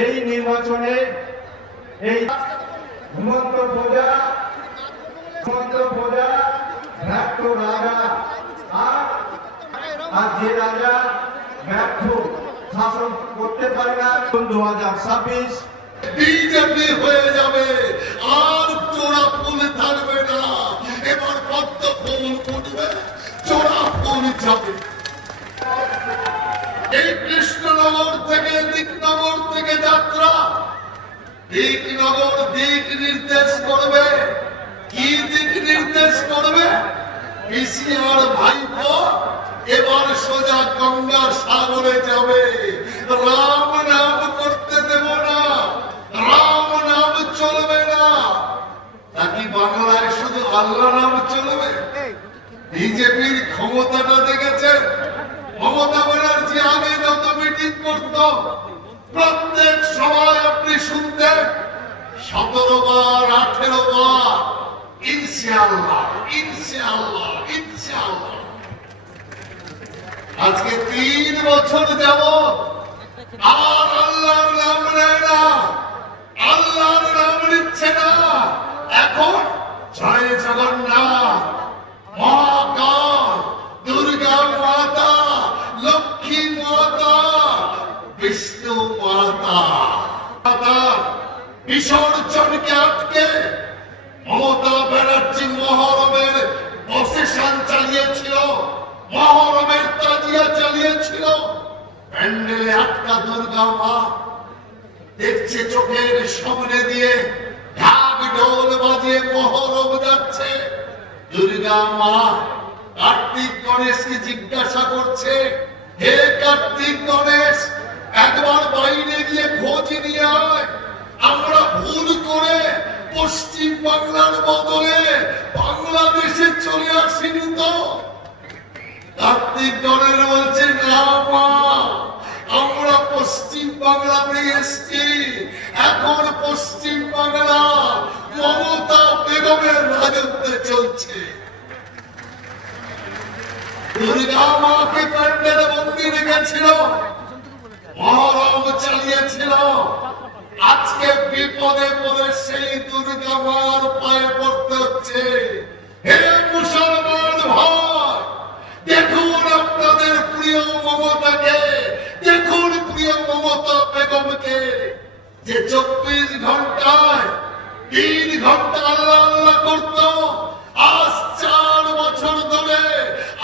এই নির্বাচনে এই ঘুমন্ত প্রজা ব্যর্থ রাজা আর যে রাজা ব্যর্থ শাসন করতে পারে না 2026 বিজেপি হয়ে যাবে আর চোরা ফুল থাকবে না। এবার পদ্ম ফুল ফুটবে, চোরা ফুল যাবে। এই কৃষ্ণনগর থেকে দিকনগর থেকে যাত্রা, দিকনগর দিক নির্দেশ করবে। কি দিক নির্দেশ করবে? পিসিআর ভাইপো এবার সোজা গঙ্গা সাগরে যাবে। রাম নাম করতে দেব না, রাম নাম চলবে না। নাকি বাংলায় শুধু আল্লাহ নাম চলবে? বিজেপির ক্ষমতাটা দেখেছে? মমতা ব্যানার্জি আগে যত মিটিং করত প্রত্যেক সভায় আপনি শুনতেন 17 বার 18 বার ইনশাআল্লাহ ইনশাআল্লাহ ইনশাআল্লাহ। আজকে 3 বছর যাব আর আল্লাহর নাম নেয় না, আল্লাহর নাম নিচ্ছে না। এখন জয় জগন্নাথ, মহাকাল, দুর্গা মাতা, লক্ষ্মী মাতা, বিষ্ণু মাতা বিসর্জনকে আটকে মমতা ব্যানার্জি মহরমের প্রসেশন চালিয়েছিল, মহরমের তাজিয়া চালিয়েছিল। প্যান্ডেলে আটকা দুর্গা মা দেখছে চোখের সামনে দিয়ে ঢাক ঢোল বাজিয়ে মহরম যাচ্ছে। দুর্গা মা কার্তিক গণেশকে জিজ্ঞাসা করছে, হে কার্তিক গণেশ, একবার বাইরে গিয়ে খোঁজ নিয়ে আয়, আমরা ভুল করে পশ্চিম বাংলার বদলে বাংলাদেশে চলে আসিনি তো? কার্তিক গণেশ বলছে, না মা, আমরা পশ্চিম বাংলাতে এসছি। এখন পশ্চিম বাংলা মমতা বেগমের রাজত্বে চলছে। দুর্গা মাকে প্যান্ডেলে বন্দি রেখেছিল, মহরম চালিয়েছিল। আজকে বিপদে পড়ে সেই দুর্গা মার পায়ে পড়তে হচ্ছে। হে মুসলমান ভাই, দেখুন আপনাদের প্রিয় মমতাকে, দেখুন প্রিয় মমতা বেগমকে, যে 24 ঘন্টায় 3 ঘন্টা আল্লাহ আল্লাহ করত, আজ 4 বছর ধরে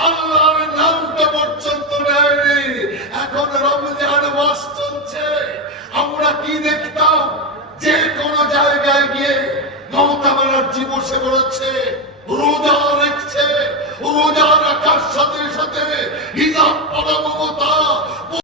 আল্লাহর নামটা পর্যন্ত নেয়নি। এখন রমজান মাস চলছে, আমরা কি দেখতাম? যে কোন জায়গায় গিয়ে মমতা ব্যানার্জি বসে পড়েছে, রোজা রাখছে, রোজা রাখার সাথে সাথে হিজাব পরা মমতা